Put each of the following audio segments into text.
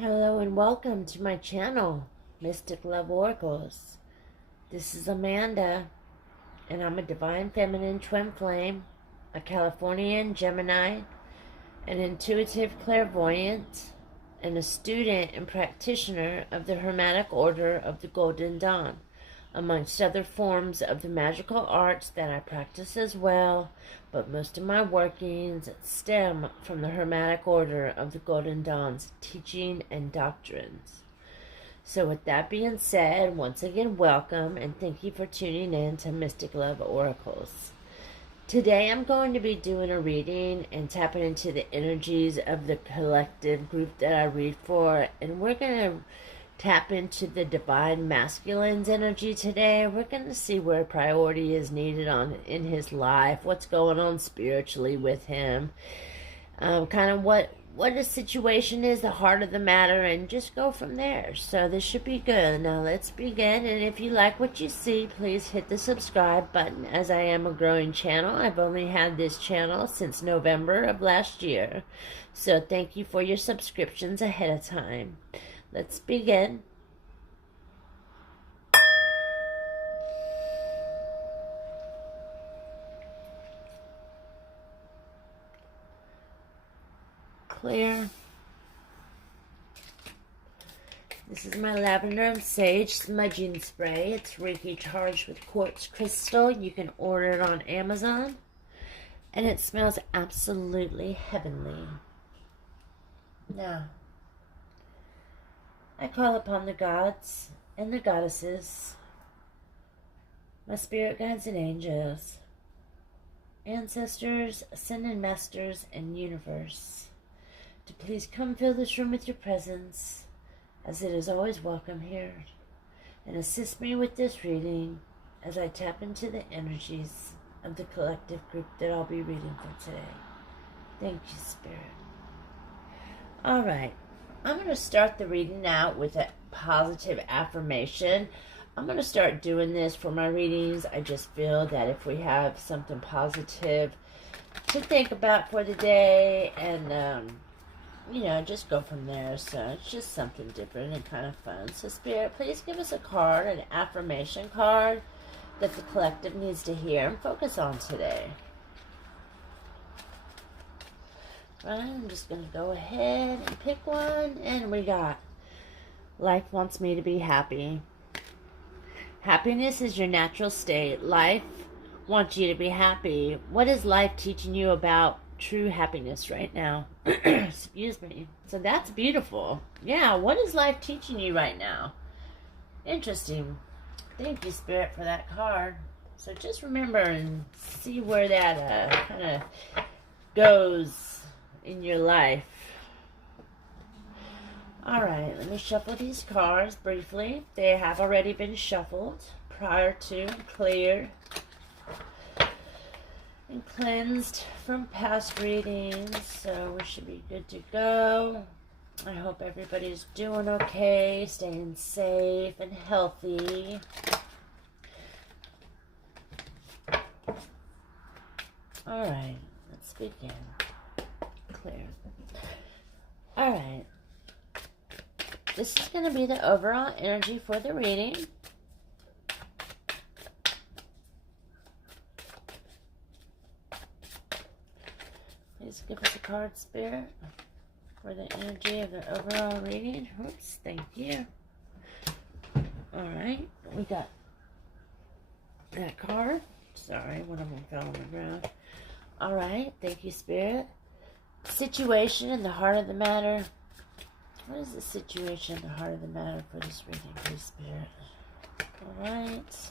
Hello and welcome to my channel, Mystic Love Oracles. This is Amanda, and I'm a Divine Feminine Twin Flame, a Californian Gemini, an intuitive clairvoyant, and a student and practitioner of the Hermetic Order of the Golden Dawn, amongst other forms of the magical arts that I practice as well, but most of my workings stem from the Hermetic Order of the Golden Dawn's teaching and doctrines. So with that being said, once again, welcome, and thank you for tuning in to Mystic Love Oracles. Today I'm going to be doing a reading and tapping into the energies of the collective group that I read for, and we're going to tap into the divine masculine's energy today. We're going to see where priority is needed in his life, what's going on spiritually with him, kind of what his situation is, the heart of the matter, and just go from there. So this should be good. Now let's begin, and if you like what you see, please hit the subscribe button, as I am a growing channel. I've only had this channel since November of last year, so thank you for your subscriptions ahead of time. Let's begin. Clear. This is my lavender and sage smudging spray. It's Reiki charged with quartz crystal. You can order it on Amazon, and it smells absolutely heavenly. Now, I call upon the gods and the goddesses, my spirit guides and angels, ancestors, ascended masters, and universe, to please come fill this room with your presence, as it is always welcome here, and assist me with this reading as I tap into the energies of the collective group that I'll be reading for today. Thank you, Spirit. All right. I'm going to start the reading out with a positive affirmation. I'm going to start doing this for my readings. I just feel that if we have something positive to think about for the day, and, just go from there. So it's just something different and kind of fun. So Spirit, please give us a card, an affirmation card that the collective needs to hear and focus on today. Right, I'm just going to go ahead and pick one, and we got, life wants me to be happy. Happiness is your natural state. Life wants you to be happy. What is life teaching you about true happiness right now? Excuse me. So that's beautiful. Yeah, what is life teaching you right now? Interesting. Thank you, Spirit, for that card. So just remember and see where that kind of goes in your life. Alright, let me shuffle these cards briefly. They have already been shuffled prior to, cleared, and cleansed from past readings, so we should be good to go. I hope everybody's doing okay, staying safe and healthy. Alright, let's begin. Clear. Alright. This is going to be the overall energy for the reading. Please give us a card, Spirit, for the energy of the overall reading. Oops, thank you. Alright, we got that card. Sorry, one of them fell on the ground. Alright, thank you, Spirit. Situation in the heart of the matter. What is the situation in the heart of the matter for this reading, please, Spirit? Alright.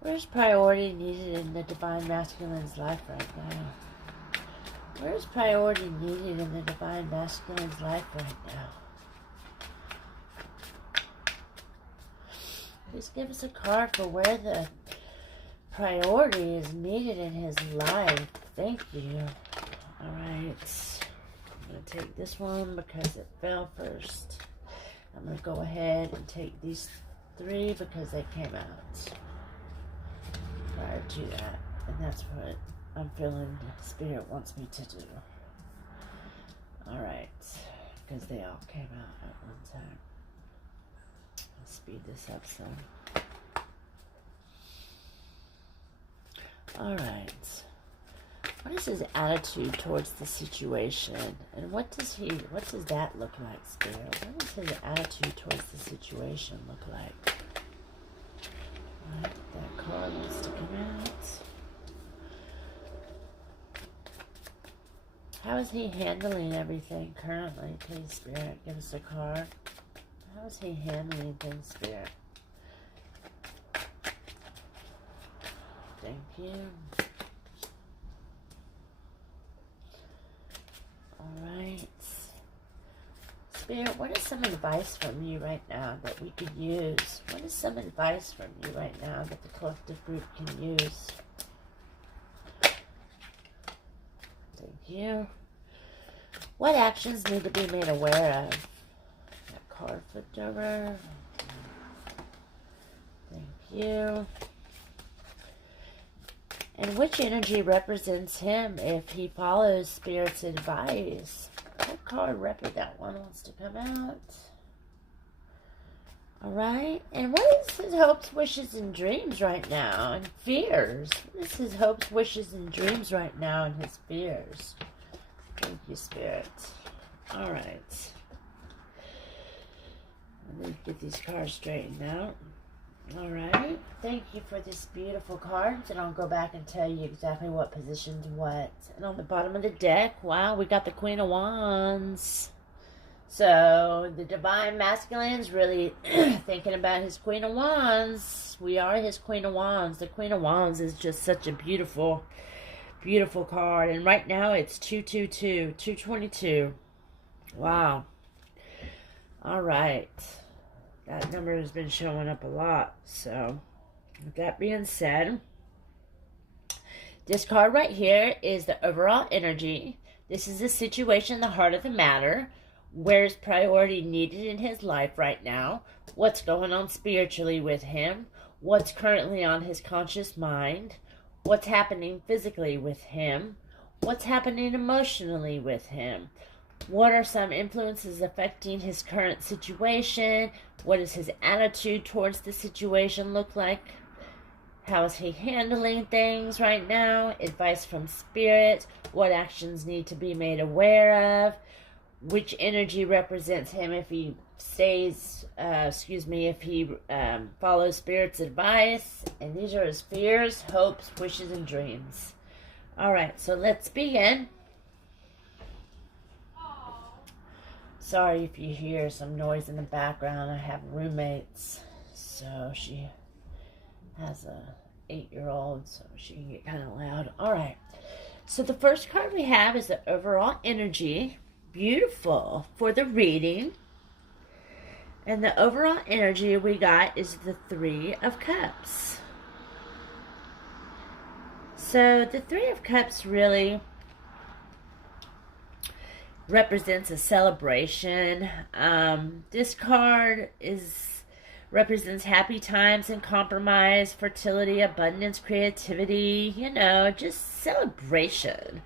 Where's priority needed in the Divine Masculine's life right now? Where's priority needed in the Divine Masculine's life right now? Please give us a card for where the priority is needed in his life. Thank you. Alright. I'm going to take this one because it fell first. I'm going to go ahead and take these three because they came out prior to that. And that's what I'm feeling Spirit wants me to do. Alright. Because they all came out at one time. I'll speed this up some. Alright. What is his attitude towards the situation? And what does that look like, Spirit? What does his attitude towards the situation look like? Alright, that card needs to come out. How is he handling everything currently? Please, Spirit, give us a card. How is he handling things, Spirit? Thank you. Alright. Spirit, what is some advice from you right now that we could use? What is some advice from you right now that the collective group can use? Thank you. What actions need to be made aware of? That card flipped over. Thank you. And which energy represents him if he follows Spirit's advice? What card that one wants to come out? Alright. And what is his hopes, wishes, and dreams right now? And fears. What is his hopes, wishes, and dreams right now and his fears? Thank you, Spirit. Alright. Let me get these cards straightened out. Alright, thank you for this beautiful cards, and I'll go back and tell you exactly what positions what. And on the bottom of the deck, wow, we got the Queen of Wands. So, the Divine Masculine's really thinking about his Queen of Wands. We are his Queen of Wands. The Queen of Wands is just such a beautiful, beautiful card. And right now, it's 222, 222. Wow. Alright. That number has been showing up a lot. So, with that being said, this card right here is the overall energy. This is the situation, the heart of the matter. Where's priority needed in his life right now? What's going on spiritually with him? What's currently on his conscious mind? What's happening physically with him? What's happening emotionally with him? What are some influences affecting his current situation? What does his attitude towards the situation look like? How is he handling things right now? Advice from Spirit. What actions need to be made aware of? Which energy represents him if he follows Spirit's advice? And these are his fears, hopes, wishes, and dreams. Alright, so let's begin. Sorry if you hear some noise in the background. I have roommates, so she has a 8-year-old, so she can get kind of loud. Alright, so the first card we have is the overall energy. Beautiful for the reading. And the overall energy we got is the 3 of Cups. So the 3 of Cups really represents a celebration. This card represents happy times and compromise, fertility, abundance, creativity, just celebration.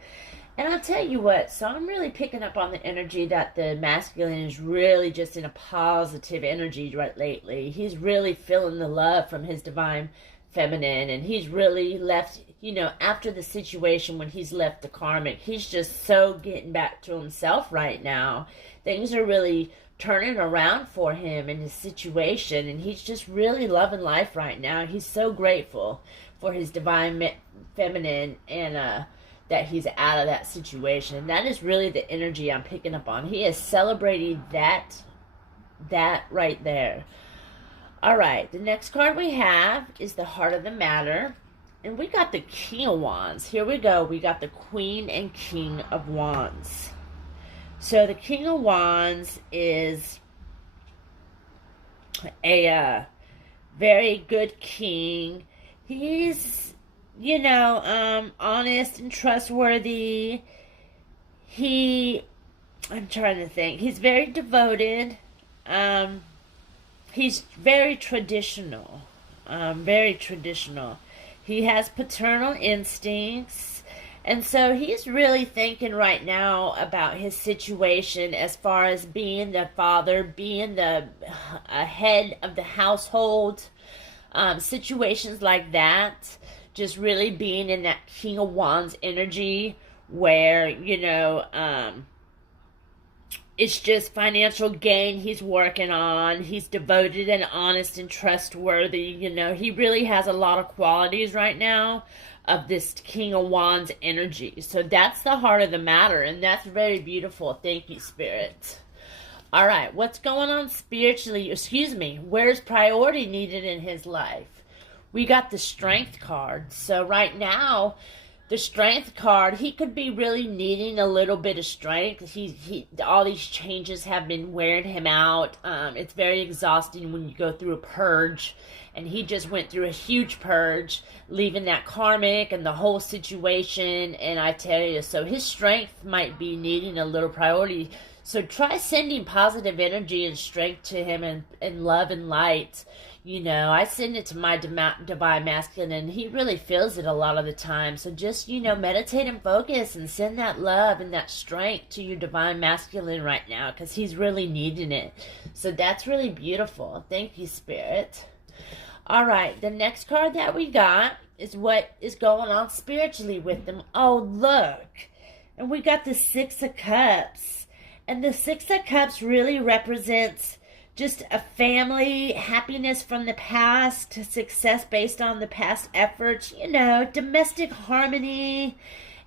And I'll tell you what, so I'm really picking up on the energy that the masculine is really just in a positive energy right lately. He's really feeling the love from his divine feminine, and he's really left, after the situation when he's left the karmic, he's just so getting back to himself right now. Things are really turning around for him in his situation, and he's just really loving life right now. He's so grateful for his divine feminine and that he's out of that situation. And that is really the energy I'm picking up on. He is celebrating that right there. Alright, the next card we have is the heart of the matter. And we got the King of Wands. Here we go. We got the Queen and King of Wands. So the King of Wands is a very good king. He's, honest and trustworthy. I'm trying to think. He's very devoted. He's very traditional. Very traditional. He has paternal instincts, And so he's really thinking right now about his situation as far as being the father, being the head of the household, situations like that. Just really being in that King of Wands energy where, it's just financial gain he's working on. He's devoted and honest and trustworthy. He really has a lot of qualities right now of this King of Wands energy. So that's the heart of the matter, and that's very beautiful. Thank you, Spirit. All right, what's going on spiritually? Where's priority needed in his life? We got the Strength card. So right now, the Strength card, he could be really needing a little bit of strength. All these changes have been wearing him out. It's very exhausting when you go through a purge, and he just went through a huge purge, leaving that karmic and the whole situation. And I tell you, so his strength might be needing a little priority. So try sending positive energy and strength to him, and love and light. I send it to my divine masculine, and he really feels it a lot of the time. So just, meditate and focus and send that love and that strength to your divine masculine right now, because he's really needing it. So that's really beautiful. Thank you, Spirit. All right, the next card that we got is what is going on spiritually with them. Oh, look. And we got the Six of Cups. And the Six of Cups really represents just a family, happiness from the past, success based on the past efforts, domestic harmony,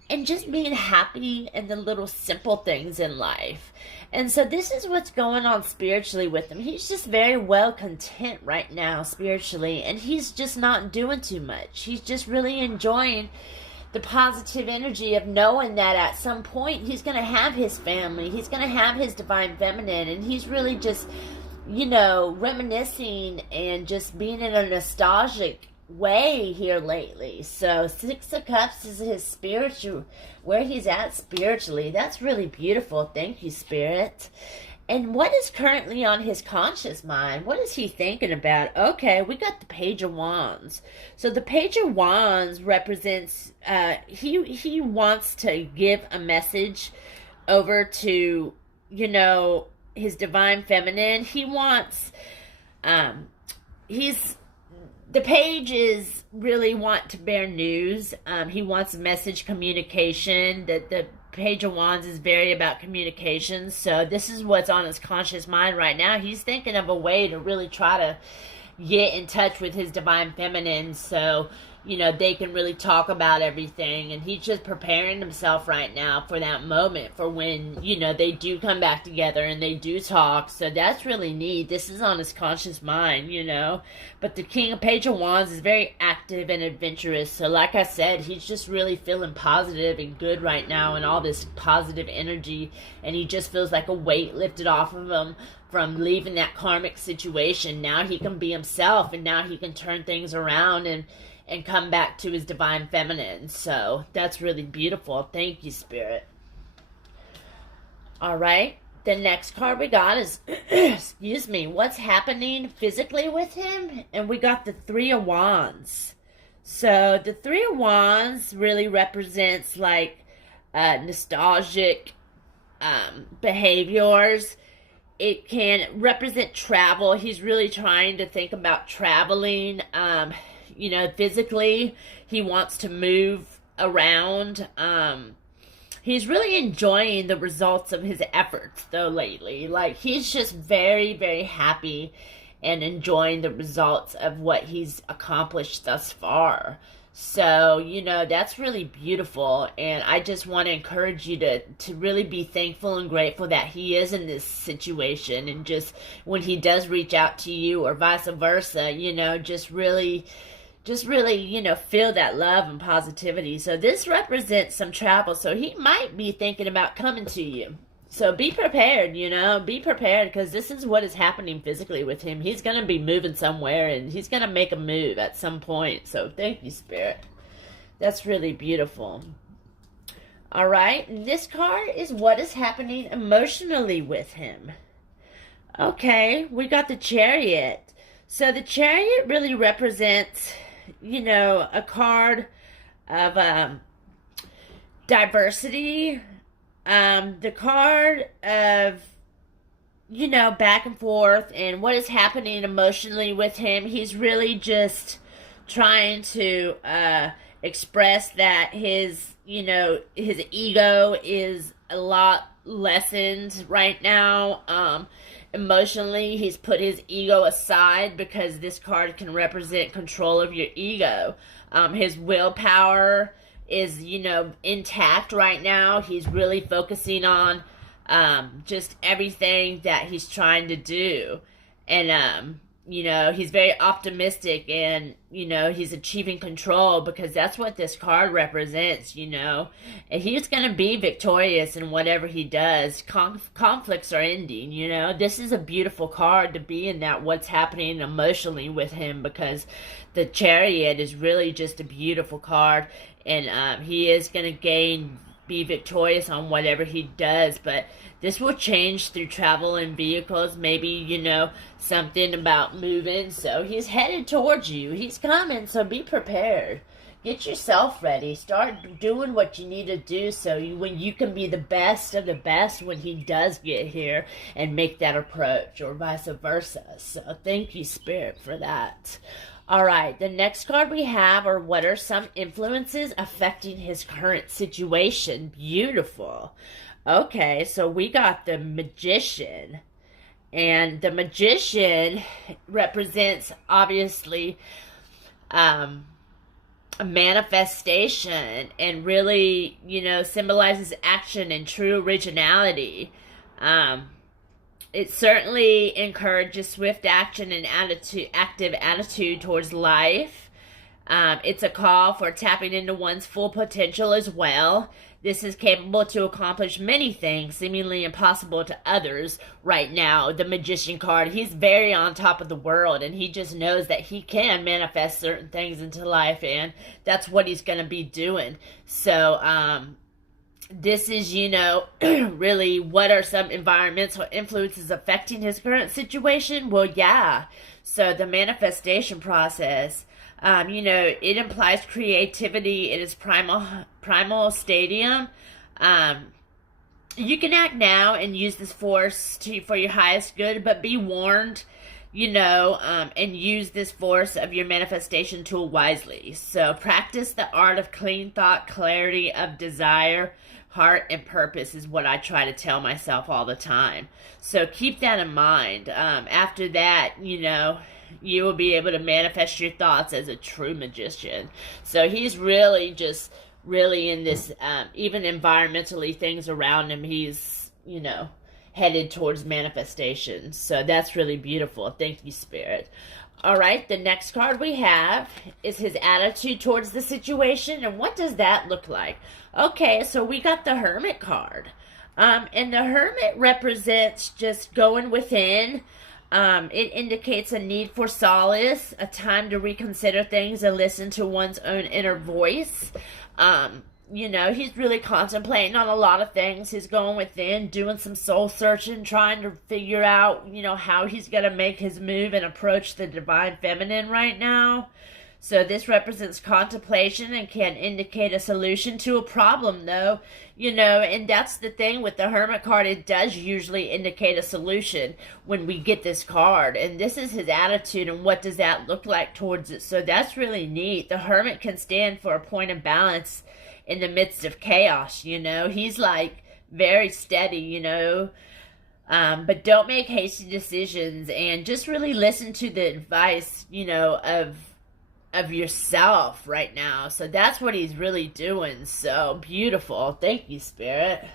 and just being happy in the little simple things in life. And so this is what's going on spiritually with him. He's just very well content right now spiritually, and he's just not doing too much. He's just really enjoying the positive energy of knowing that at some point he's going to have his family, he's going to have his divine feminine, and he's really just reminiscing and just being in a nostalgic way here lately. So Six of Cups is his spiritual, where he's at spiritually. That's really beautiful. Thank you, Spirit. And what is currently on his conscious mind? What is he thinking about? Okay, we got the Page of Wands. So the Page of Wands represents, he wants to give a message over to, his divine feminine. He wants, the page is really want to bear news. He wants message communication. The Page of Wands is very about communication. So this is what's on his conscious mind right now. He's thinking of a way to really try to get in touch with his divine feminine, so they can really talk about everything. And he's just preparing himself right now for that moment, for when they do come back together and they do talk. So that's really neat. This is on his conscious mind, but the Page of Wands is very active and adventurous. So like I said, he's just really feeling positive and good right now, and all this positive energy, and he just feels like a weight lifted off of him from leaving that karmic situation. Now he can be himself, and now he can turn things around and come back to his divine feminine. So that's really beautiful. Thank you, Spirit. All right. The next card we got is, what's happening physically with him? And we got the Three of Wands. So the Three of Wands really represents like nostalgic behaviors. It can represent travel. He's really trying to think about traveling. Physically, he wants to move around. He's really enjoying the results of his efforts, though, lately. Like, he's just very, very happy and enjoying the results of what he's accomplished thus far. So, that's really beautiful. And I just want to encourage you to really be thankful and grateful that he is in this situation. And just when he does reach out to you, or vice versa, just really, feel that love and positivity. So this represents some travel. So he might be thinking about coming to you. So be prepared, be prepared, because this is what is happening physically with him. He's going to be moving somewhere, and he's going to make a move at some point. So thank you, Spirit. That's really beautiful. All right. And this card is what is happening emotionally with him. Okay. We got the Chariot. So the Chariot really represents, a card of, diversity. The card of, back and forth and what is happening emotionally with him. He's really just trying to express that his ego is a lot lessened right now. Emotionally, he's put his ego aside because this card can represent control of your ego. His willpower is, intact right now. He's really focusing on just everything that he's trying to do. And, he's very optimistic and, he's achieving control because that's what this card represents, and he's going to be victorious in whatever he does. Conflicts are ending, This is a beautiful card to be in that what's happening emotionally with him because the Chariot is really just a beautiful card and he is going to be victorious on whatever he does, but this will change through travel and vehicles, maybe, something about moving, so he's headed towards you, he's coming, so be prepared, get yourself ready, start doing what you need to do so when you can be the best of the best when he does get here and make that approach, or vice versa, so thank you, Spirit, for that. Alright, the next card we have are what are some influences affecting his current situation. Beautiful. Okay, so we got the Magician. And the Magician represents, obviously, a manifestation and really, symbolizes action and true originality. It certainly encourages swift action and active attitude towards life. It's a call for tapping into one's full potential as well. This is capable to accomplish many things seemingly impossible to others right now. The Magician card, he's very on top of the world and he just knows that he can manifest certain things into life and that's what he's going to be doing. So, this is, really what are some environmental influences affecting his current situation? Well, yeah. So the manifestation process, it implies creativity in its primal stadium. You can act now and use this force for your highest good, but be warned, and use this force of your manifestation tool wisely. So practice the art of clean thought, clarity of desire, heart, and purpose is what I try to tell myself all the time. So keep that in mind. After that, you will be able to manifest your thoughts as a true magician. So he's really in this, even environmentally, things around him, he's, headed towards manifestation. So that's really beautiful. Thank you, Spirit. All right, the next card we have is his attitude towards the situation. And what does that look like? Okay, so we got the Hermit card. And the Hermit represents just going within. It indicates a need for solace, a time to reconsider things and listen to one's own inner voice. He's really contemplating on a lot of things. He's going within, doing some soul searching, trying to figure out, how he's going to make his move and approach the divine feminine right now. So this represents contemplation and can indicate a solution to a problem, though, and that's the thing with the Hermit card. It does usually indicate a solution when we get this card, and this is his attitude, and what does that look like towards it? So that's really neat. The Hermit can stand for a point of balance in the midst of chaos, he's like very steady, but don't make hasty decisions and just really listen to the advice, of yourself right now. So that's what he's really doing. So beautiful. Thank you, Spirit.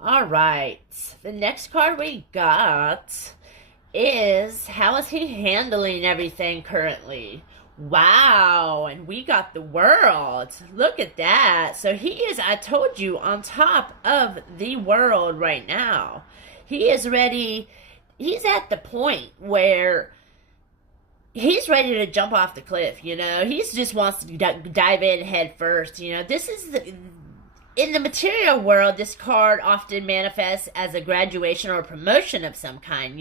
All right. The next card we got is, how is he handling everything currently? Wow, and we got the World. Look at that. So he is, I told you, on top of the world right now. He is ready. He's at the point where he's ready to jump off the cliff, He just wants to dive in head first, This is in the material world, this card often manifests as a graduation or a promotion of some kind,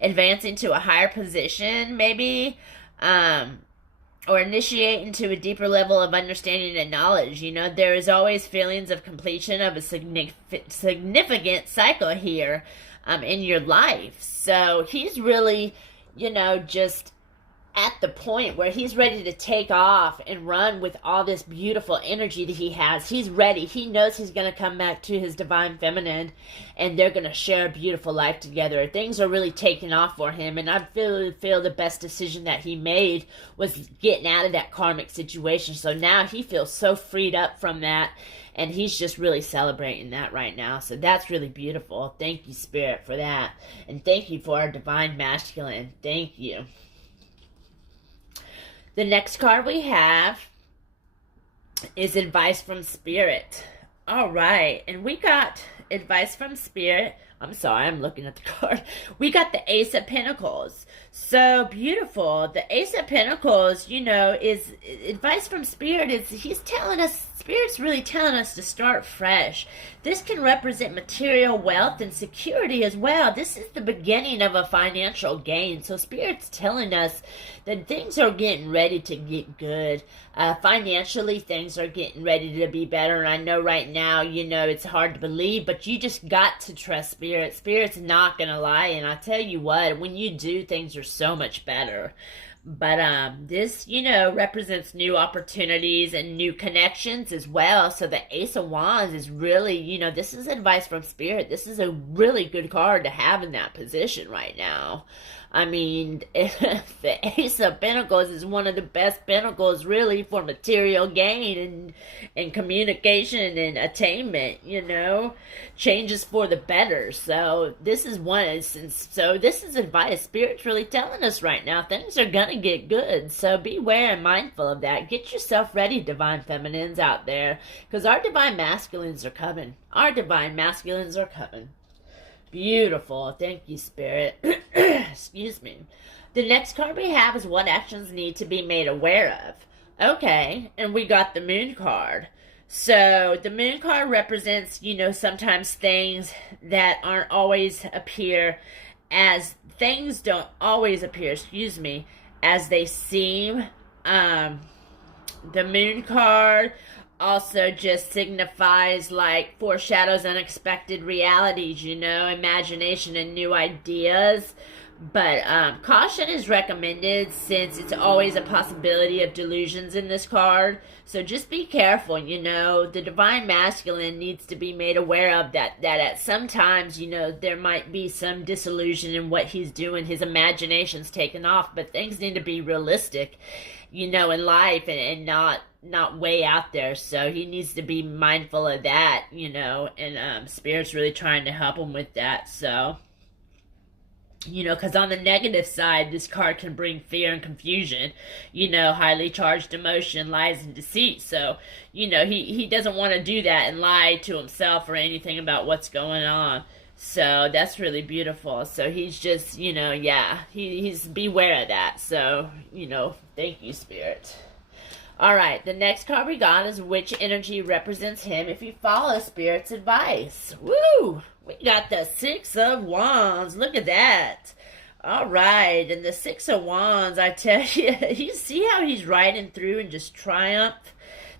Advancing to a higher position, maybe. or initiate into a deeper level of understanding and knowledge. You know, there is always feelings of completion of a significant cycle here in your life. So he's really, you know, just at the point where he's ready to take off and run with all this beautiful energy that he has. He's ready. He knows he's going to come back to his divine feminine, and they're going to share a beautiful life together. Things are really taking off for him, and I feel the best decision that he made was getting out of that karmic situation. So now he feels so freed up from that, and he's just really celebrating that right now. So that's really beautiful. Thank you, Spirit, for that. And thank you for our divine masculine. Thank you. The next card we have is advice from Spirit. All right, and we got advice from Spirit. I'm sorry, I'm looking at the card. We got the Ace of Pentacles. So beautiful. The Ace of Pentacles, you know, is advice from Spirit. He's telling us, Spirit's really telling us to start fresh. This can represent material wealth and security as well. This is the beginning of a financial gain. So Spirit's telling us that things are getting ready to get good. Financially, things are getting ready to be better. And I know right now, you know, it's hard to believe, but you just got to trust Spirit. Spirit's not going to lie. And I tell you what, when you do, things are so much better. But this, you know, represents new opportunities and new connections as well. So the Ace of Wands is really, you know, this is advice from Spirit. This is a really good card to have in that position right now. I mean, the Ace of Pentacles is one of the best pentacles, really, for material gain and communication and attainment, you know. Changes for the better. So this is one. So this is advice. Spirit's really telling us right now, things are going to get good. So beware and mindful of that. Get yourself ready, divine feminines out there, because our divine masculines are coming. Our divine masculines are coming. Beautiful. Thank you, Spirit. Excuse me. The next card we have is what actions need to be made aware of. Okay, and we got the Moon card. So the Moon card represents, you know, sometimes things that aren't always appear as, things don't always appear, excuse me, as they seem. The Moon card also just signifies, like, foreshadows unexpected realities, you know, imagination and new ideas. But caution is recommended, since it's always a possibility of delusions in this card. So just be careful, you know. The divine masculine needs to be made aware of that at sometimes, you know, there might be some disillusion in what he's doing. His imagination's taken off, but things need to be realistic, you know, in life, and not way out there. So he needs to be mindful of that, you know, and Spirit's really trying to help him with that. So, you know, because on the negative side, this card can bring fear and confusion, you know, highly charged emotion, lies, and deceit. So, you know, he doesn't want to do that and lie to himself or anything about what's going on. So that's really beautiful. So he's just, you know, yeah, he's beware of that. So, you know, thank you, Spirit. All right, the next card we got is which energy represents him if you follow Spirit's advice. Woo! We got the Six of Wands. Look at that. All right, and the Six of Wands, I tell you, you see how he's riding through and just triumph?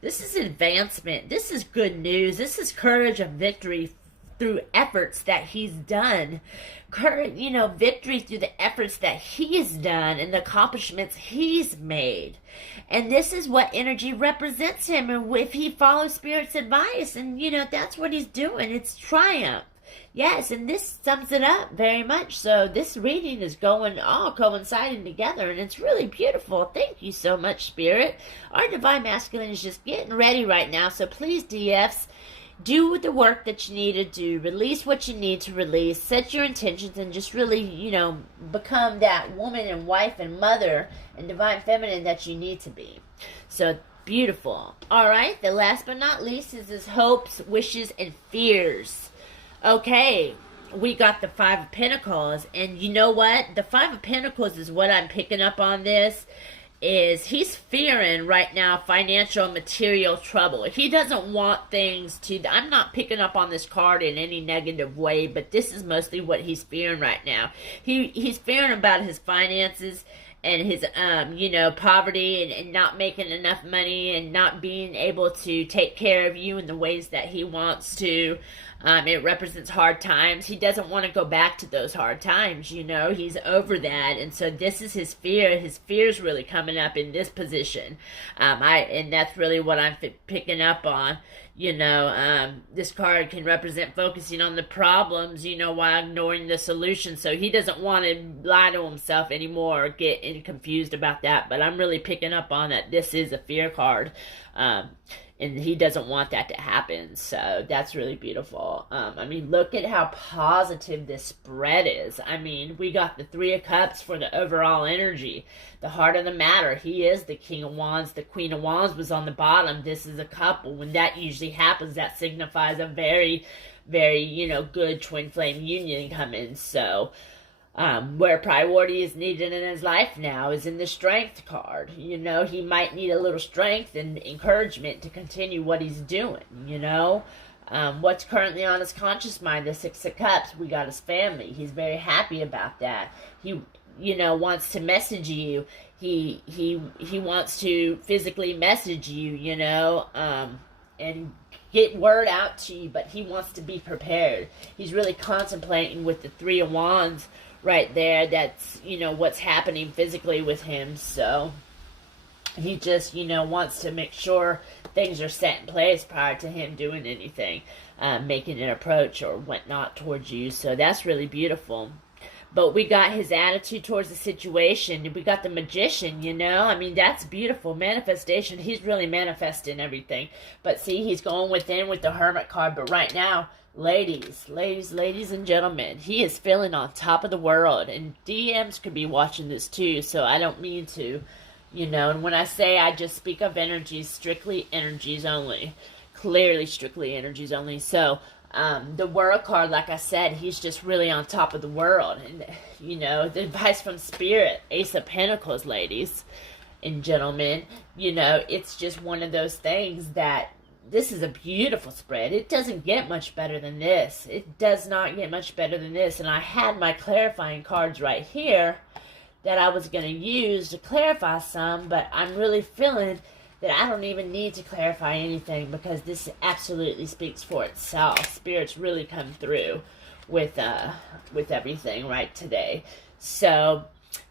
This is advancement. This is good news. This is courage and victory through efforts that he's done. Courage, you know, victory through the efforts that he's done and the accomplishments he's made. And this is what energy represents him, and if he follows Spirit's advice, and, you know, that's what he's doing. It's triumph. Yes, and this sums it up very much. So this reading is going all coinciding together, and it's really beautiful. Thank you so much, Spirit. Our divine masculine is just getting ready right now. So please, DFs, do the work that you need to do. Release what you need to release. Set your intentions and just really, you know, become that woman and wife and mother and divine feminine that you need to be. So beautiful. All right, the last but not least is his hopes, wishes, and fears. Okay, we got the Five of Pentacles, and you know what? The Five of Pentacles is what I'm picking up on this, is he's fearing right now financial material trouble. He doesn't want things to, I'm not picking up on this card in any negative way, but this is mostly what he's fearing right now. He's fearing about his finances, his poverty, and not making enough money, and not being able to take care of you in the ways that he wants to. It represents hard times. He doesn't want to go back to those hard times, he's over that. And so this is his fear. His fear is really coming up in this position. And that's really what I'm picking up on. This card can represent focusing on the problems, while ignoring the solution. So he doesn't want to lie to himself anymore or get confused about that. But I'm really picking up on that this is a fear card. And he doesn't want that to happen. So that's really beautiful. Look at how positive this spread is. We got the Three of Cups for the overall energy. The heart of the matter. He is the King of Wands. The Queen of Wands was on the bottom. This is a couple. When that usually happens, that signifies a very, very, good twin flame union coming. So, where priority is needed in his life now is in the Strength card. He might need a little strength and encouragement to continue what he's doing, what's currently on his conscious mind, the Six of Cups, we got his family. He's very happy about that. He, wants to message you. He wants to physically message you, and get word out to you, but he wants to be prepared. He's really contemplating with the Three of Wands right there. That's, what's happening physically with him. So he just, wants to make sure things are set in place prior to him doing anything, making an approach or whatnot towards you. So that's really beautiful. But we got his attitude towards the situation. We got the Magician, that's beautiful. Manifestation. He's really manifesting everything. But see, he's going within with the Hermit card. But right now, ladies and gentlemen, he is feeling on top of the world. And DMs could be watching this too. So I don't mean to, and when I say I just speak of energies, strictly energies only. Clearly, strictly energies only. So, the World card, like I said, he's just really on top of the world. And, the advice from Spirit, Ace of Pentacles, ladies and gentlemen, it's just one of those things that this is a beautiful spread. It doesn't get much better than this. It does not get much better than this. And I had my clarifying cards right here that I was going to use to clarify some, but I'm really feeling that I don't even need to clarify anything because this absolutely speaks for itself. Spirit's really come through with everything right today. So,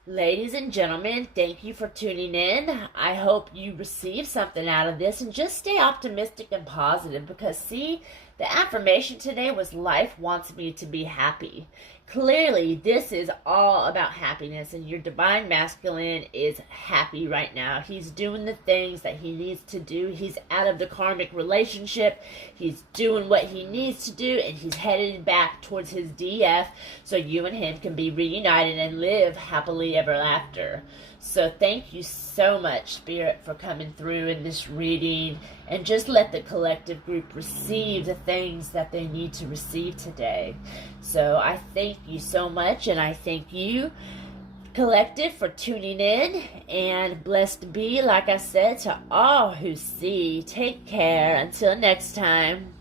ladies and gentlemen, thank you for tuning in. I hope you receive something out of this, and just stay optimistic and positive, because see, the affirmation today was life wants me to be happy. Clearly, this is all about happiness, and your divine masculine is happy right now. He's doing the things that he needs to do. He's out of the karmic relationship. He's doing what he needs to do, and he's headed back towards his DF so you and him can be reunited and live happily ever after. So thank you so much, Spirit, for coming through in this reading, and just let the collective group receive the things that they need to receive today. So I thank you so much, and I thank you, collective, for tuning in, and blessed be, like I said, to all who see. Take care. Until next time.